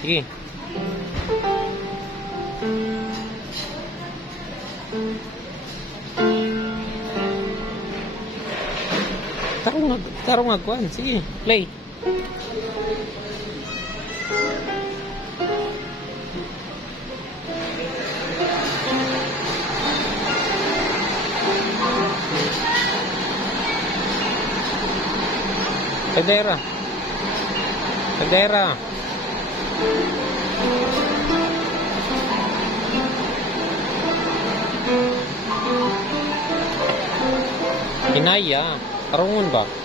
Sige. Tarong nga kuan. Sige, play. Tagdera. Tagdera. Hinaya. Tarungon ba?